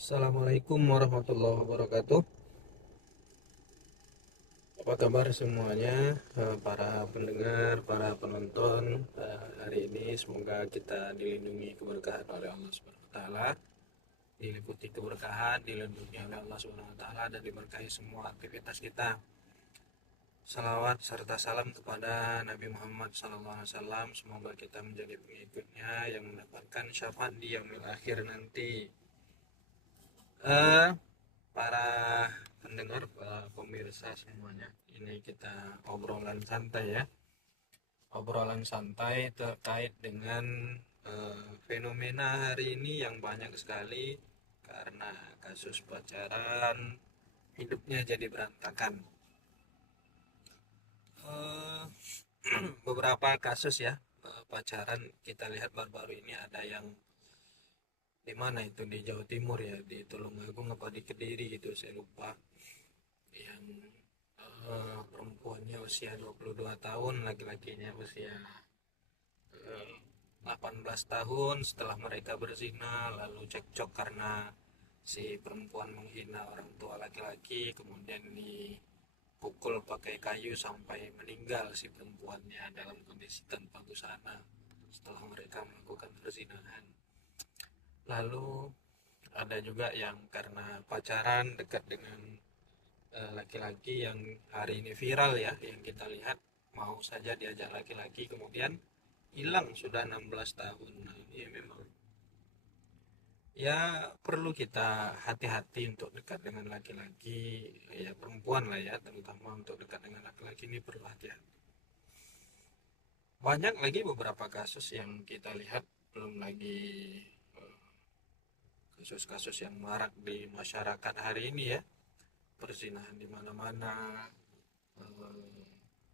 Assalamualaikum warahmatullahi wabarakatuh. Apa kabar semuanya, para pendengar, para penonton? Hari ini semoga kita dilindungi keberkahan oleh Allah Subhanahu wa taala, diliputi keberkahan, dilindungi oleh Allah Subhanahu wa taala dan diberkahi semua aktivitas kita. Salawat serta salam kepada Nabi Muhammad SAW. Semoga kita menjadi pengikutnya yang mendapatkan syafaat di yaumil akhir nanti. Eh, para pendengar, pemirsa semuanya, ini kita obrolan santai ya, obrolan santai terkait dengan fenomena hari ini yang banyak sekali karena kasus pacaran hidupnya jadi berantakan. Eh, Beberapa kasus ya, pacaran kita lihat baru-baru ini ada yang di mana itu di Jawa Timur ya, di Tulungagung apa di Kediri gitu saya lupa, yang perempuannya usia 22 tahun, laki-lakinya usia 18 tahun. Setelah mereka berzina lalu cekcok karena si perempuan menghina orang tua laki-laki, kemudian dipukul pakai kayu sampai meninggal si perempuannya dalam kondisi tanpa busana setelah mereka melakukan perzinahan. Lalu ada juga yang karena pacaran dekat dengan laki-laki yang hari ini viral ya, yang kita lihat mau saja diajak laki-laki kemudian hilang sudah 16 tahun. Nah, ini memang ya perlu kita hati-hati untuk dekat dengan laki-laki, ya perempuan lah ya, terutama untuk dekat dengan laki-laki ini perlu hati-hati. Banyak lagi beberapa kasus yang kita lihat, belum lagi eh, kasus-kasus yang marak di masyarakat hari ini ya, perzinahan di mana-mana, eh,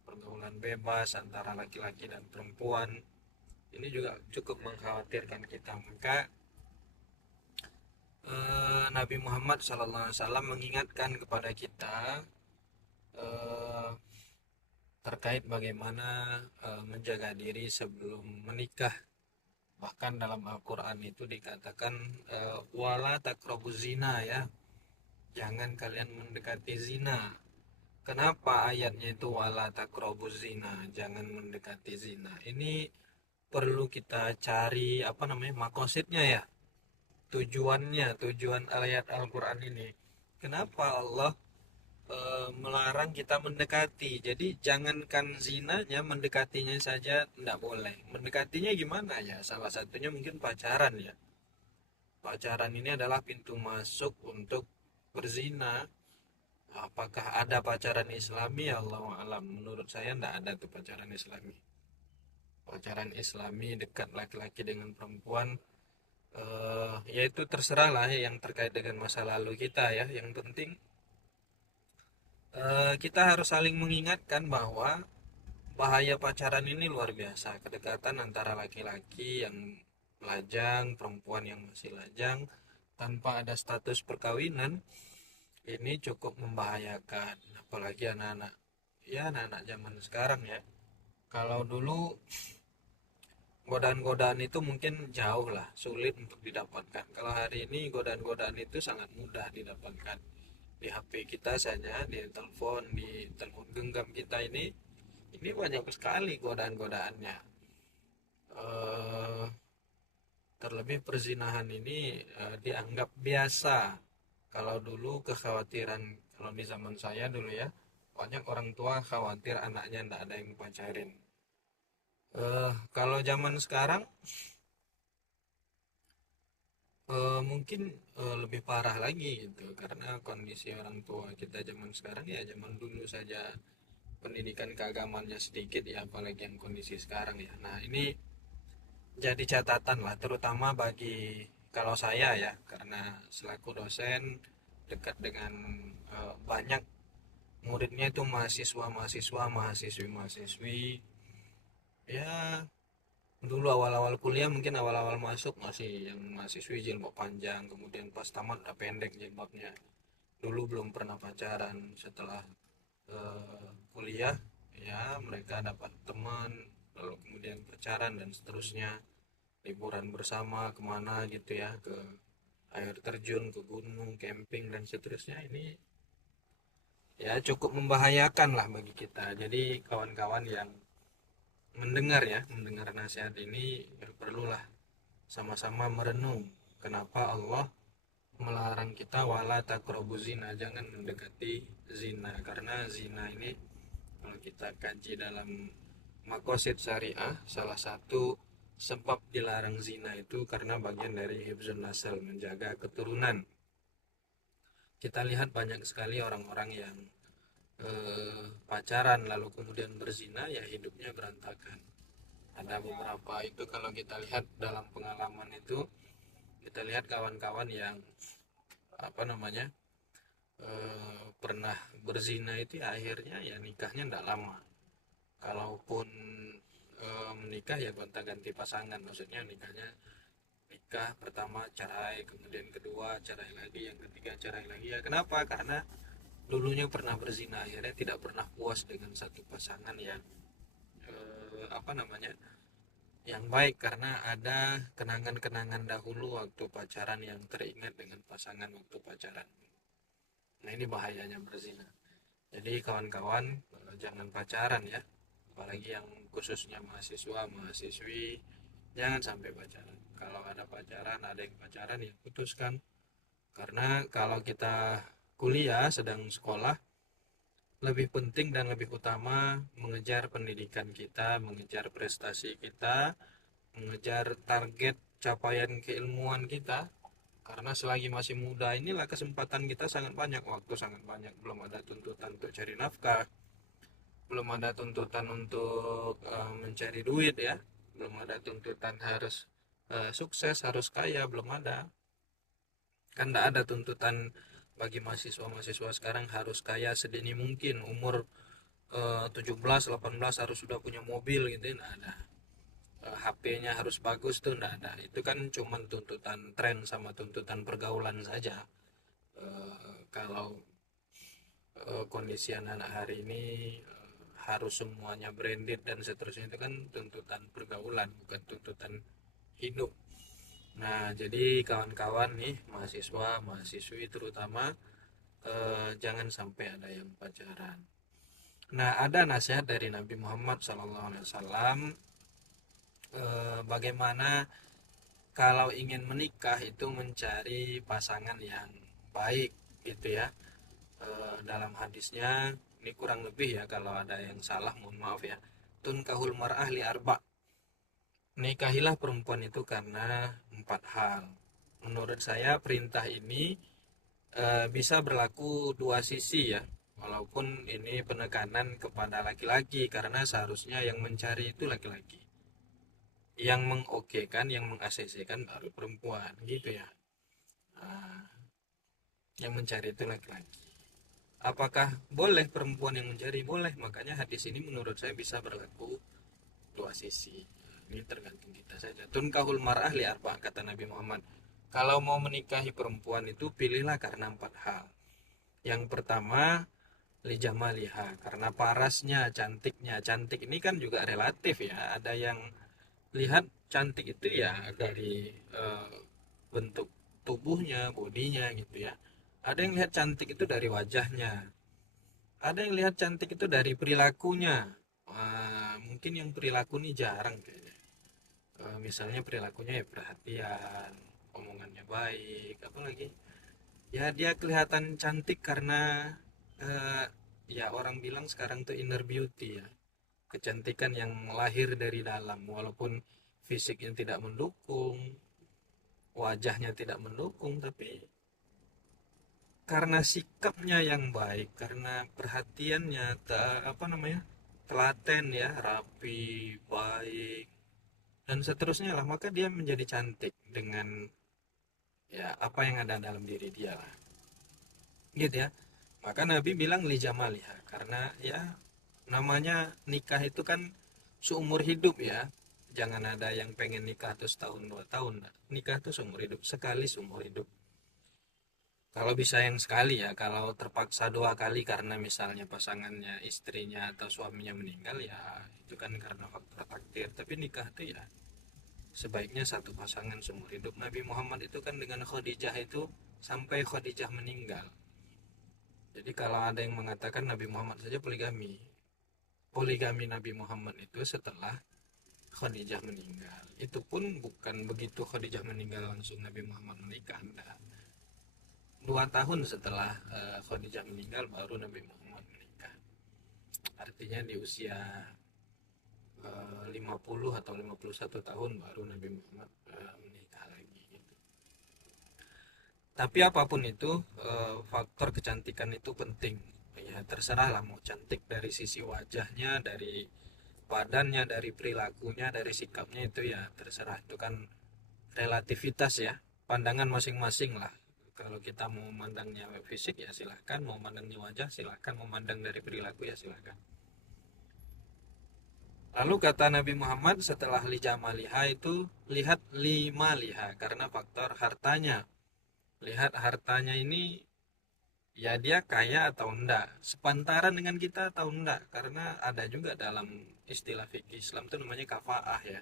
pergaulan bebas antara laki-laki dan perempuan. Ini juga cukup mengkhawatirkan kita. Maka Nabi Muhammad SAW mengingatkan kepada kita eh, terkait bagaimana menjaga diri sebelum menikah. Bahkan dalam Al-Quran itu dikatakan wala takrabuz zina ya, jangan kalian mendekati zina. Kenapa ayatnya itu wala takrabuz zina, jangan mendekati zina? Ini perlu kita cari apa namanya makosidnya ya, tujuannya, tujuan ayat Al-Quran ini. Kenapa Allah melarang kita mendekati? Jadi jangankan zinanya, mendekatinya saja tidak boleh. Mendekatinya gimana ya? Salah satunya mungkin pacaran ya. Pacaran ini adalah pintu masuk untuk berzina. Apakah ada pacaran Islami? Allah alam. Menurut saya tidak ada tuh pacaran Islami. Pacaran Islami dekat laki-laki dengan perempuan, yaitu terserah lah yang terkait dengan masa lalu kita ya. Yang penting kita harus saling mengingatkan bahwa bahaya pacaran ini luar biasa. Kedekatan antara laki-laki yang lajang, perempuan yang masih lajang, tanpa ada status perkawinan, ini cukup membahayakan. Apalagi anak-anak, ya anak-anak zaman sekarang ya. Kalau dulu godaan-godaan itu mungkin jauh lah, sulit untuk didapatkan. Kalau hari ini godaan-godaan itu sangat mudah didapatkan. Di HP kita saja, di telepon genggam kita ini banyak sekali godaan-godaannya. Eh, Terlebih perzinahan ini dianggap biasa. Kalau dulu kekhawatiran, kalau di zaman saya dulu ya, banyak orang tua khawatir anaknya tidak ada yang pacarin. Kalau zaman sekarang mungkin lebih parah lagi gitu, karena kondisi orang tua kita zaman sekarang ya zaman dulu saja pendidikan keagamannya sedikit ya, apalagi yang kondisi sekarang ya. Nah ini jadi catatan lah, terutama bagi kalau saya ya, karena selaku dosen dekat dengan banyak muridnya itu mahasiswa-mahasiswa, mahasiswi-mahasiswi. Ya dulu awal-awal kuliah mungkin awal-awal masuk masih yang mahasiswi jilbab panjang, kemudian pas tamat udah pendek jilbabnya. Dulu belum pernah pacaran. Setelah kuliah ya mereka dapat teman, lalu kemudian pacaran dan seterusnya, liburan bersama kemana gitu ya, ke air terjun ke gunung, camping dan seterusnya, ini ya cukup membahayakan lah bagi kita. Jadi kawan-kawan yang mendengar nasihat ini ya perlulah sama-sama merenung kenapa Allah melarang kita wala taqrabu zina, jangan mendekati zina. Karena zina ini kalau kita kaji dalam maqasid syariah, salah satu sebab dilarang zina itu karena bagian dari hifzun nasl, menjaga keturunan. Kita lihat banyak sekali orang-orang yang pacaran lalu kemudian berzina, ya hidupnya berantakan. Ada beberapa itu kalau kita lihat dalam pengalaman itu, kita lihat kawan-kawan yang apa namanya pernah berzina itu ya akhirnya ya nikahnya tidak lama. Kalaupun menikah ya gonta-ganti pasangan, maksudnya nikah pertama cerai, kemudian kedua cerai lagi, yang ketiga cerai lagi. Ya kenapa? Karena dulunya pernah berzina, akhirnya tidak pernah puas dengan satu pasangan yang apa namanya yang baik, karena ada kenangan-kenangan dahulu waktu pacaran yang teringat dengan pasangan waktu pacaran. Nah ini bahayanya berzina. Jadi kawan-kawan jangan pacaran ya, apalagi yang khususnya mahasiswa mahasiswi, jangan sampai pacaran. Kalau ada pacaran, ada yang pacaran ya putuskan. Karena kalau kita kuliah sedang sekolah, lebih penting dan lebih utama mengejar pendidikan kita, mengejar prestasi kita, mengejar target capaian keilmuan kita. Karena selagi masih muda inilah kesempatan kita sangat banyak, waktu sangat banyak, belum ada tuntutan untuk cari nafkah, belum ada tuntutan untuk mencari duit ya, belum ada tuntutan harus sukses, harus kaya, belum ada. Kan tidak ada tuntutan bagi mahasiswa-mahasiswa sekarang harus kaya sedini mungkin, umur 17 18 harus sudah punya mobil gitu, tidak ada. HP-nya harus bagus tuh tidak ada. Itu kan cuma tuntutan tren sama tuntutan pergaulan saja. Kalau kondisi anak-anak hari ini harus semuanya branded dan seterusnya, itu kan tuntutan pergaulan, bukan tuntutan hidup. Nah jadi kawan-kawan nih, mahasiswa mahasiswi terutama, jangan sampai ada yang pacaran. Nah ada nasihat dari Nabi Muhammad SAW, bagaimana kalau ingin menikah itu mencari pasangan yang baik gitu ya. Dalam hadisnya ini kurang lebih ya, kalau ada yang salah mohon maaf ya. Tunkahul mar'ah li arba, nikahilah perempuan itu karena 4 hal. Menurut saya perintah ini bisa berlaku dua sisi ya, walaupun ini penekanan kepada laki-laki karena seharusnya yang mencari itu laki-laki, yang mengokekan, yang meng-ACC-kan baru perempuan gitu ya. Nah, yang mencari itu laki-laki. Apakah boleh perempuan yang mencari? Boleh. Makanya hadis ini menurut saya bisa berlaku dua sisi. Ini tergantung kita saja. Tunkahul mar'ah li arba, kata Nabi Muhammad. Kalau mau menikahi perempuan itu pilihlah karena 4 hal. Yang pertama, li jamaliha, karena parasnya, cantiknya. Cantik ini kan juga relatif ya. Ada yang lihat cantik itu ya dari bentuk tubuhnya, bodinya gitu ya. Ada yang lihat cantik itu dari wajahnya. Ada yang lihat cantik itu dari perilakunya. Wah, mungkin yang perilaku ini jarang kayaknya. Misalnya perilakunya ya perhatian, omongannya baik, apalagi ya dia kelihatan cantik karena eh, ya orang bilang sekarang tuh inner beauty ya, kecantikan yang lahir dari dalam, walaupun fisiknya tidak mendukung, wajahnya tidak mendukung, tapi karena sikapnya yang baik, karena perhatiannya apa namanya, telaten ya, rapi, baik dan seterusnya lah, maka dia menjadi cantik dengan ya apa yang ada dalam diri dia lah, gitu ya. Maka Nabi bilang li jamaliha, karena ya namanya nikah itu kan seumur hidup ya. Jangan ada yang pengen nikah tuh setahun 2 tahun. Nikah tuh seumur hidup, sekali seumur hidup. Kalau bisa yang sekali ya, kalau terpaksa 2 kali karena misalnya pasangannya, istrinya atau suaminya meninggal, ya itu kan karena faktor takdir. Tapi nikah tuh ya sebaiknya satu pasangan seumur hidup. Nabi Muhammad itu kan dengan Khadijah itu sampai Khadijah meninggal. Jadi kalau ada yang mengatakan Nabi Muhammad saja poligami, poligami Nabi Muhammad itu setelah Khadijah meninggal. Itu pun bukan begitu Khadijah meninggal langsung Nabi Muhammad menikah. Enggak. 2 tahun setelah Khadijah meninggal baru Nabi Muhammad menikah. Artinya di usia 50 atau 51 tahun baru Nabi Muhammad menikah lagi gitu. Tapi apapun itu faktor kecantikan itu penting. Ya terserah lah mau cantik dari sisi wajahnya, dari badannya, dari perilakunya, dari sikapnya, itu ya terserah, itu kan relativitas ya, pandangan masing-masing lah. Kalau kita mau memandangnya fisik ya silahkan, mau memandangnya wajah silahkan, mau memandang dari perilaku ya silahkan. Lalu kata Nabi Muhammad setelah lijamaliha itu lihat lima liha, karena faktor hartanya. Lihat hartanya ini, ya dia kaya atau enggak, sepantaran dengan kita atau enggak, karena ada juga dalam istilah fikih Islam itu namanya kafaah ya.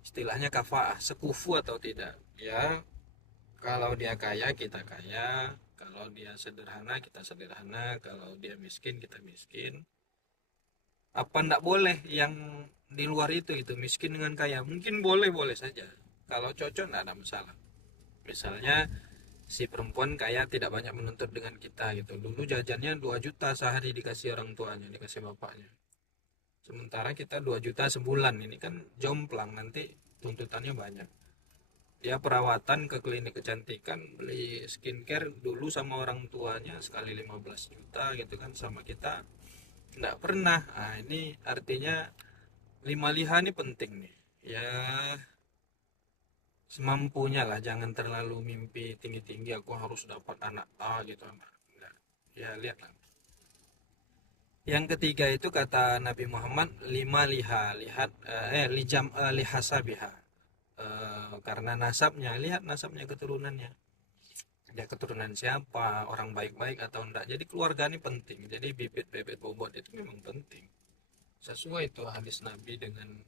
Istilahnya kafaah, sekufu atau tidak. Ya kalau dia kaya kita kaya, kalau dia sederhana kita sederhana, kalau dia miskin kita miskin. Apa ndak boleh yang di luar itu miskin dengan kaya? Mungkin boleh boleh saja, kalau cocok nggak ada masalah. Misalnya si perempuan kaya tidak banyak menuntut dengan kita gitu, dulu jajannya 2 juta sehari dikasih orang tuanya, dikasih bapaknya, sementara kita 2 juta sebulan, ini kan jomplang, nanti tuntutannya banyak. Dia perawatan ke klinik kecantikan, beli skincare dulu sama orang tuanya sekali 15 juta gitu kan, sama kita nggak pernah. Nah ini artinya 5 liha ini penting nih ya, semampunya lah, jangan terlalu mimpi tinggi-tinggi aku harus dapat anak A gitu. Enggak. Ya lihatlah. Yang ketiga itu kata Nabi Muhammad 5 liha, lihat lihasabiha, karena nasabnya, lihat nasabnya, keturunannya, dia keturunan siapa, orang baik-baik atau enggak. Jadi keluarga ini penting, jadi bibit-bibit bobot itu memang penting. Sesuai itu hadis Nabi dengan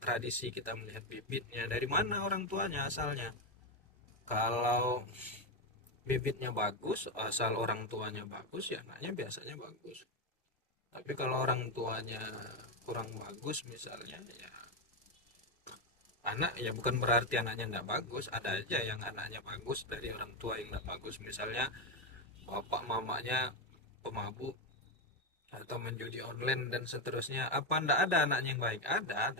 tradisi kita melihat bibitnya, dari mana orang tuanya asalnya. Kalau bibitnya bagus, asal orang tuanya bagus, ya anaknya biasanya bagus. Tapi kalau orang tuanya kurang bagus misalnya, ya anak ya bukan berarti anaknya tidak bagus. Ada aja yang anaknya bagus dari orang tua yang tidak bagus. Misalnya bapak mamanya pemabuk atau menjudi online dan seterusnya. Apa ndak ada anaknya yang baik? Ada.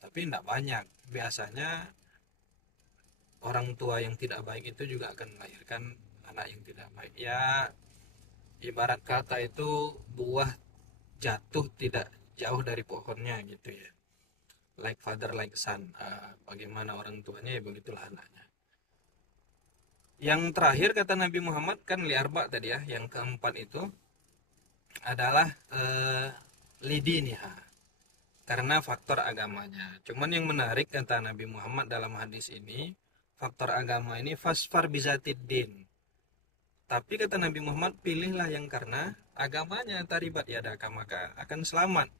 Tapi tidak banyak. Biasanya orang tua yang tidak baik itu juga akan melahirkan anak yang tidak baik. Ya ibarat kata itu buah jatuh tidak jauh dari pohonnya gitu ya. Like father like son. Bagaimana orang tuanya ya begitulah anaknya. Yang terakhir kata Nabi Muhammad kan liarba tadi ya. Yang keempat itu adalah lidiniha, karena faktor agamanya. Cuman yang menarik kata Nabi Muhammad dalam hadis ini, faktor agama ini fasfar bizatiddin. Tapi kata Nabi Muhammad, pilihlah yang karena agamanya, taribat yadaka, maka akan selamat.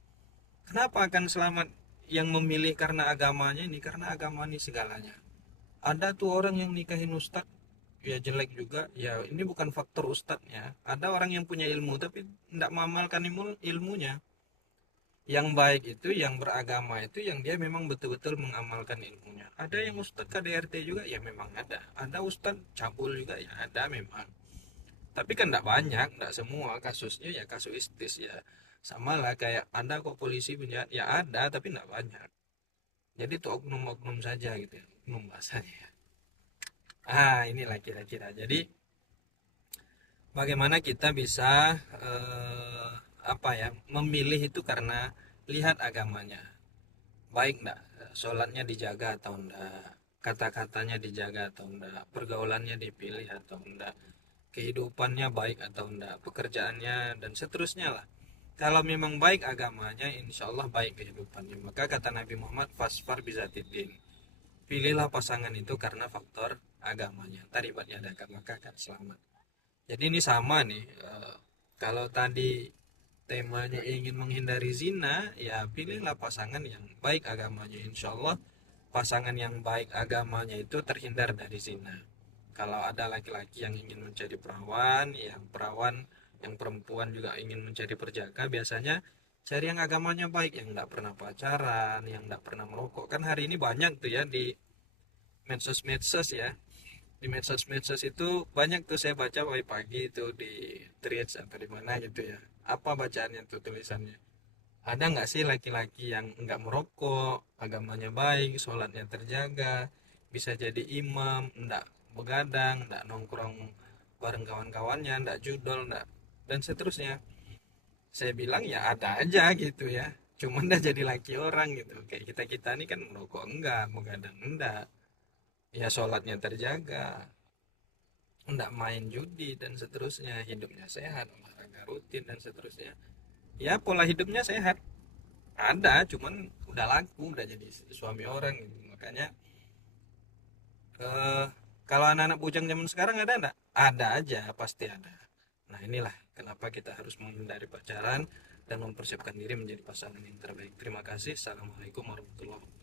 Kenapa akan selamat? Yang memilih karena agamanya ini, karena agama ini segalanya. Ada tuh orang yang nikahin ustad ya jelek juga, ya ini bukan faktor ustadznya. Ada orang yang punya ilmu tapi tidak mengamalkan ilmunya. Yang baik itu, yang beragama itu, yang dia memang betul-betul mengamalkan ilmunya. Ada yang ustadz KDRT juga, ya memang ada. Ada ustadz cabul juga, ya ada memang. Tapi kan tidak banyak, tidak semua kasusnya ya kasuistis ya. Sama lah kayak ada kok polisi penjahat, ya ada tapi tidak banyak. Jadi itu oknum-oknum saja gitu ya, oknum bahasanya. Inilah kira-kira. Jadi bagaimana kita bisa memilih itu karena lihat agamanya. Baik enggak? Sholatnya dijaga atau enggak? Kata-katanya dijaga atau enggak? Pergaulannya dipilih atau enggak? Kehidupannya baik atau enggak? Pekerjaannya dan seterusnya lah. Kalau memang baik agamanya, insya Allah baik kehidupannya. Maka kata Nabi Muhammad, fasfar bizatiddin. Pilihlah pasangan itu karena faktor agamanya. Taribat yadaka, maka akan selamat. Jadi ini sama nih. Kalau tadi temanya ingin menghindari zina, ya pilihlah pasangan yang baik agamanya. Insya Allah pasangan yang baik agamanya itu terhindar dari zina. Kalau ada laki-laki yang ingin mencari perawan, yang perempuan juga ingin mencari perjaka, biasanya cari yang agamanya baik, yang tidak pernah pacaran, yang tidak pernah merokok. Kan hari ini banyak tuh ya di medsos-medsos ya. Di medsos-medsos itu banyak tuh saya baca pagi-pagi itu di threads atau di mana gitu ya. Apa bacaannya tuh tulisannya? Ada nggak sih laki-laki yang nggak merokok, agamanya baik, sholatnya terjaga, bisa jadi imam, nggak begadang, nggak nongkrong bareng kawan-kawannya, nggak judol, nggak dan seterusnya. Saya bilang ya ada aja gitu ya. Cuman dah jadi laki orang gitu. Kayak kita-kita ini kan merokok enggak, begadang enggak. Ya sholatnya terjaga, enggak main judi dan seterusnya, hidupnya sehat, olahraga rutin dan seterusnya. Ya pola hidupnya sehat. Ada, cuman udah laku, udah jadi suami orang gitu. Makanya eh, kalau anak-anak bujang zaman sekarang ada enggak? Ada aja, pasti ada. Nah inilah kenapa kita harus menghindari pacaran dan mempersiapkan diri menjadi pasangan yang terbaik. Terima kasih. Assalamualaikum warahmatullahi wabarakatuh.